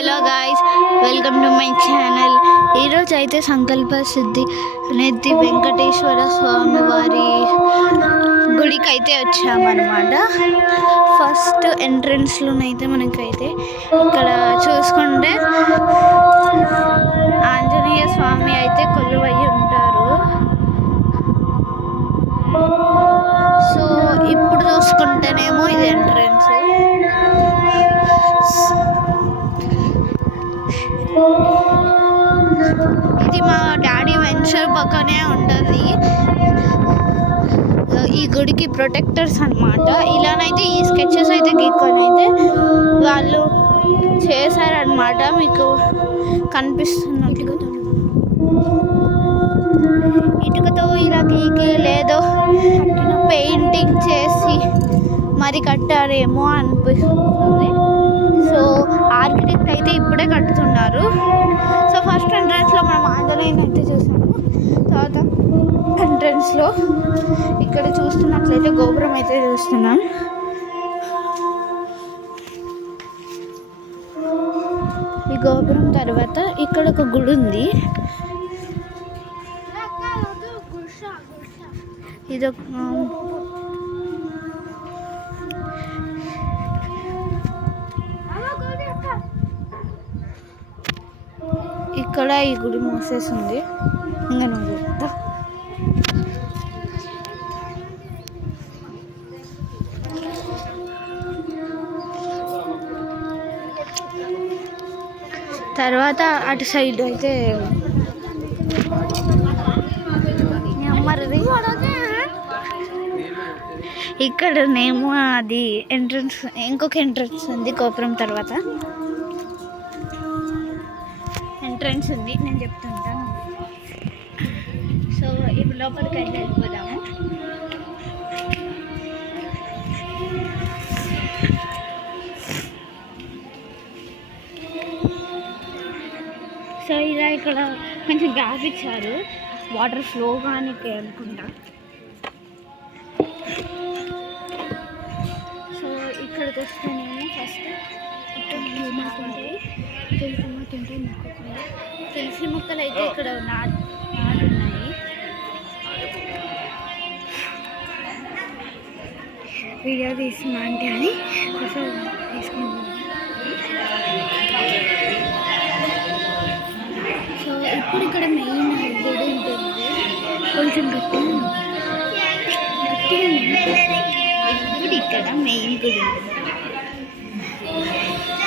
Hello guys, welcome to my channel. ఈరోజు అయితే సంకల్ప సిద్ధి అనేది వెంకటేశ్వర స్వామి వారి గుడికి అయితే వచ్చామన్నమాట. ఫస్ట్ ఎంట్రన్స్లోనైతే మనకైతే ఇక్కడ చూసుకుంటే ఆంజనేయ స్వామి అయితే కొలువై ఉంటారు. సో ఇప్పుడు చూసుకుంటేనేమో ఇది ఎంట్రన్స్. ఇది మా డాడీ వెంచర్ పక్కనే ఉంటుంది. ఈ గుడికి ప్రొటెక్టర్స్ అన్నమాట. ఇలానైతే ఈ స్కెచెస్ అయితే గీక్కొని అయితే వాళ్ళు చేశారనమాట. మీకు కనిపిస్తున్నట్లుగా ఇటుకతో ఇలా గీకి లేదో పెయింటింగ్ చేసి మరి కట్టారేమో అనిపిస్తుంది. సో ఆర్కిటెక్ట్ అయితే ఇప్పుడే కట్టుతున్నారు. సో ఫస్ట్ ఎంట్రన్స్లో మనం ఆంజనేయుని అయితే చూసాము. తర్వాత ఎంట్రన్స్లో ఇక్కడ చూస్తున్నట్లయితే గోపురం అయితే చూస్తున్నాం. ఈ గోపురం తర్వాత ఇక్కడ ఒక గుడి ఉంది. ఇదొక ఇక్కడ ఈ గుడి మూసేసింది. ఇంకా నువ్వు చెప్తా. తర్వాత అటు సైడ్ అయితే ఇక్కడనేమో అది ఎంట్రన్స్, ఇంకొక ఎంట్రన్స్ ఉంది. గోపురం తర్వాత ఎంట్రన్స్ ఉంది, నేను చెప్తుంటాను. సో ఇప్పుడు లోపలికి అయితే వెళ్ళిపోదాము. సో ఇలా ఇక్కడ కొంచెం గ్యాప్ ఇచ్చారు, వాటర్ ఫ్లో కానీ అనుకుంటా. సో ఇక్కడికి వస్తేనేమో ఫస్ట్ ఇక్కడ తులసి మొక్కలు అయితే ఇక్కడ నాటున్నాయి. వీడియో తీస్తున్నా అంటే అని అసలు తీసుకుంటున్నాను. సో ఇప్పుడు ఇక్కడ మెయిన్ గుడి ఉంటుంది. కొంచెం గట్టిగా ఇప్పుడు ఇక్కడ మెయిన్ గుడి ఉంటుంది.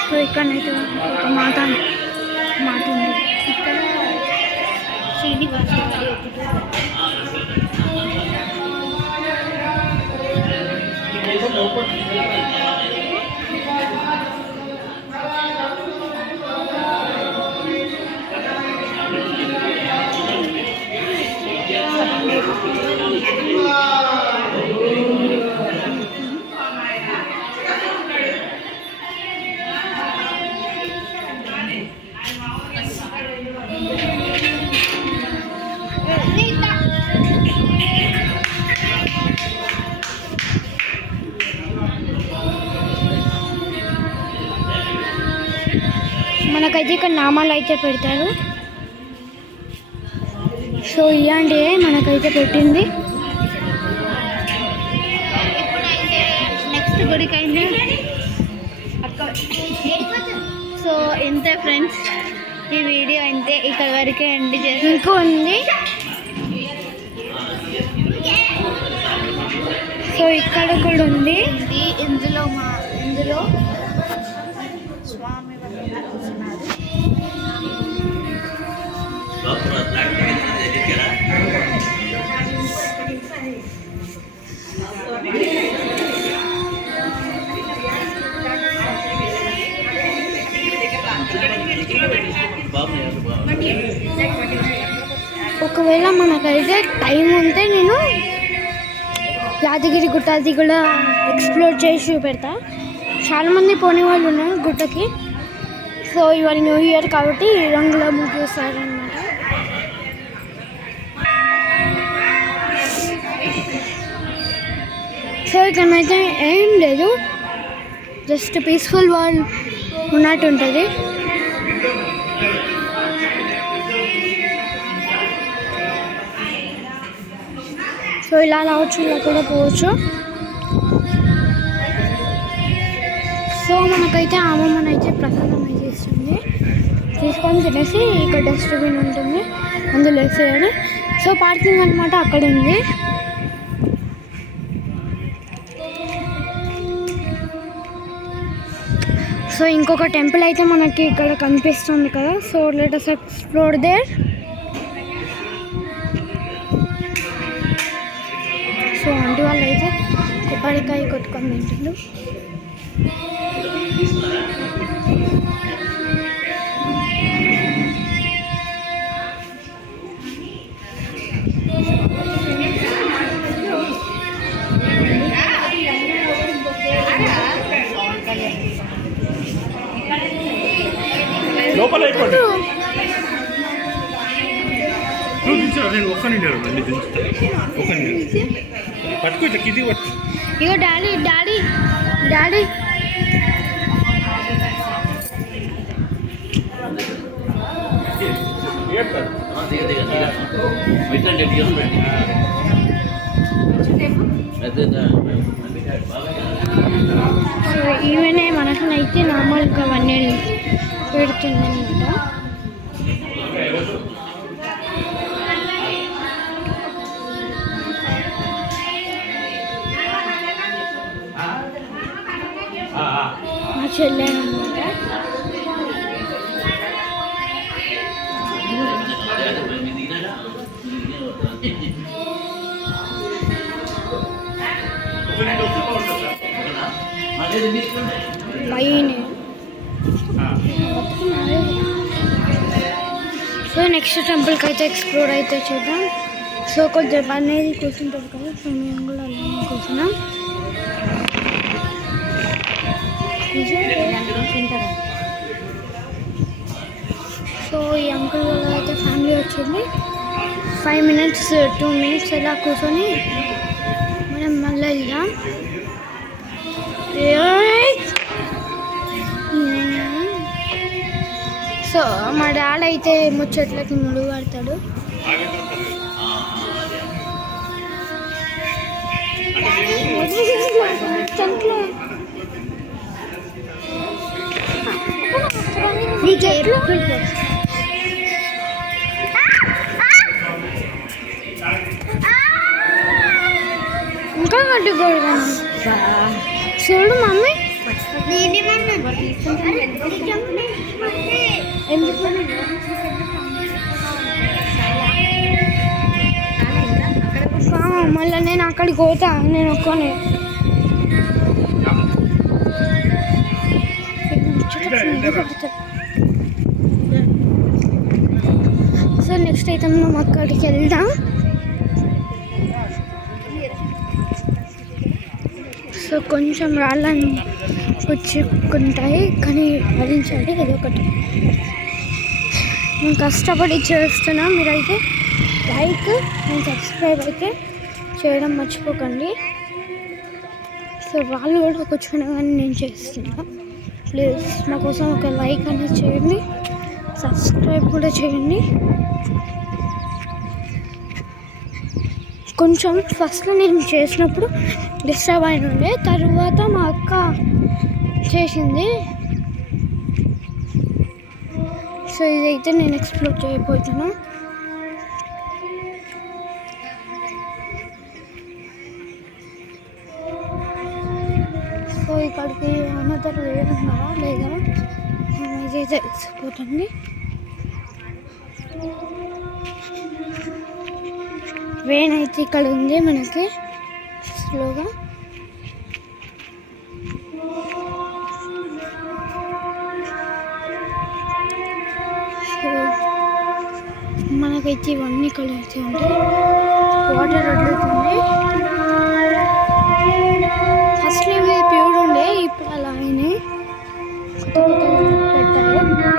సో ఇక్కడనైతే ఒక మాట ఉంది. ఇక్కడ శ్రీనివాస వారి మనకైతే ఇక్కడ నామాలు అయితే పెడతారు. సో ఇలాంటివే మనకైతే పెట్టింది. నెక్స్ట్ గుడికి అయింది. సో ఇంతే ఫ్రెండ్స్, ఈ వీడియో అయితే ఇక్కడ వరకే ఎండ్ చేసి ఇంకో ఉంది. సో ఇక్కడ కూడా ఉంది. ఇందులో స్వామి కూర్చున్నారు. ఒకవేళ మనకైతే టైం ఉంటే నేను యాదగిరి గుట్ట అది కూడా ఎక్స్ప్లోర్ చేసి చూపెడతా. చాలామంది పోనీ వాళ్ళు ఉన్నారు గుట్టకి. సో ఇవాళ న్యూ ఇయర్ కాబట్టి రంగుల ముగిస్తారనమాట. సో ఇక్కడైతే ఏం లేదు, జస్ట్ పీస్ఫుల్ వరల్డ్ ఉన్నట్టు ఉంటుంది. సో ఇలా రావచ్చు, ఇలా కూడా పోవచ్చు. సో మనకైతే అమ్మమ్మనైతే ప్రసాదం అయితే ఇస్తుంది, తీసుకొని తినేసి ఇక్కడ డస్ట్బిన్ ఉంటుంది అందులో వేసేయాలి. సో పార్కింగ్ అనమాట అక్కడ ఉంది. సో ఇంకొక టెంపుల్ అయితే మనకి ఇక్కడ కనిపిస్తుంది కదా. So let us explore there. So aunty వాళ్ళు అయితే కొబ్బరికాయ కొట్టుకొని తింటున్నారు. లోపల అయిపోయింది. పట్టుకో కింది పట్టు. ఇగో డాడీ డాడీ డాడీ సో ఈమెనే మనకనైతే నార్మల్గా అవన్నీ పెడుతుంది అనమాట. మా చెల్లె అనమాట. సో నెక్స్ట్ టెంపుల్కి అయితే ఎక్స్ప్లోర్ అయితే చేద్దాం. సో కొంచెం అనేది కూర్చుంటారు కదా, సో మేము కూడా అలానే కూర్చున్నాం. సో ఈ అంకుల్ వల్ల అయితే ఫ్యామిలీ వచ్చింది. 5 minutes 2 minutes ఇలా కూర్చొని మనం మళ్ళీ వెళ్దాం. సో మా డాడీ అయితే ముచ్చట్లకి ముడుగు పడతాడు. ఇంకా కట్టుకోడు చూడు మమ్మీ. మళ్ళీ నేను అక్కడికి పోతా, నేను ఒక్కనే. సో నెక్స్ట్ అయితే మనం అక్కడికి వెళ్దాం. సో కొంచెం రాళ్ళని పుచ్చుకుంటాయి కానీ భరించాలి ఏదో ఒకటి. నేను కష్టపడి చేస్తున్నా, మీరైతే లైక్ అండ్ సబ్స్క్రైబ్ అయితే చేయడం మర్చిపోకండి. సో వాళ్ళు కూడా కూర్చోడం కానీ నేను చేస్తున్నా. ప్లీజ్ నా కోసం ఒక లైక్ అనేది చేయండి, సబ్స్క్రైబ్ కూడా చేయండి. కొంచెం ఫస్ట్లో నేను చేసినప్పుడు డిస్టర్బ్ అయిన ఉండే, తర్వాత మా అక్క చేసింది. సో ఇదైతే నేను ఎక్స్ప్లోర్ చేయబోతున్నా. సో ఇక్కడికి అనదర్ వే ఉందా లేదా ఇదైతే తెలిసిపోతుంది. వేన్ అయితే ఇక్కడ ఉంది మనకి స్లోగా. సో మనకైతే ఇవన్నీ ఇక్కడ అయితే ఉంటాయి. వాటర్ వదులుతుంది. ఫస్ట్ ఇవి ప్యూర్ ఉండే, ఇప్పుడు అలా అయినాయి.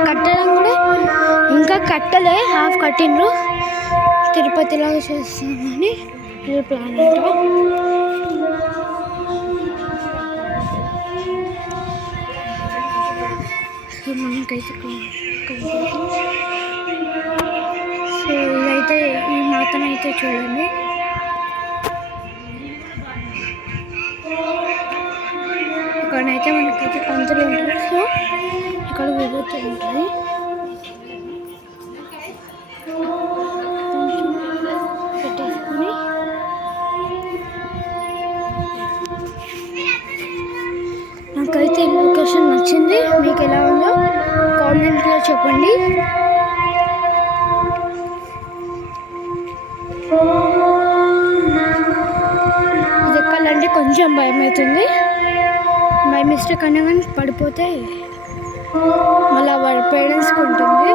కట్టడం కూడా ఇంకా కట్టలే, హాఫ్ కట్టిండ్రు. తిరుపతిలాగా చేస్తామని ప్లాన్ అంట. సో మనకైతే సో ఇదైతే ఈ మాతనైతే చూడండి. ఇక్కడైతే మనకైతే పంతులు ఉంటారు. సో ఇక్కడ విభూతి ఉంటుంది. పెట్టేసుకొని నాకైతే లొకేషన్ నచ్చింది. మీకు ఎలా ఉందో కామెంట్లో చెప్పండి. ఇది ఎక్కాలంటే కొంచెం భయం అవుతుంది. బై మిస్టేక్ అన్నా కానీ పడిపోతే మళ్ళీ వాళ్ళ పేరెంట్స్కి ఉంటుంది.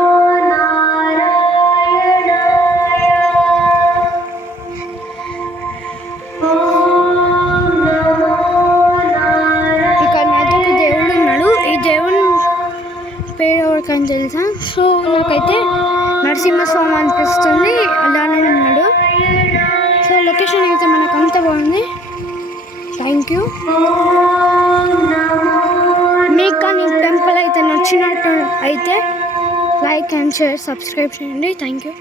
ఇక్కడ నాతో ఒక దేవుడు ఉన్నాడు. ఈ దేవుడు పేరు ఎవరికని తెలుసా? సో నాకైతే నరసింహస్వామి అనిపిస్తుంది. అలానే ఉన్నాడు. సో లొకేషన్ అయితే మనకు అంత బాగుంది. Thank you. మీకు కానీ టెంపుల్ అయితే నచ్చినట్టు అయితే లైక్ అండ్ షేర్ సబ్స్క్రైబ్ చేయండి. Thank you.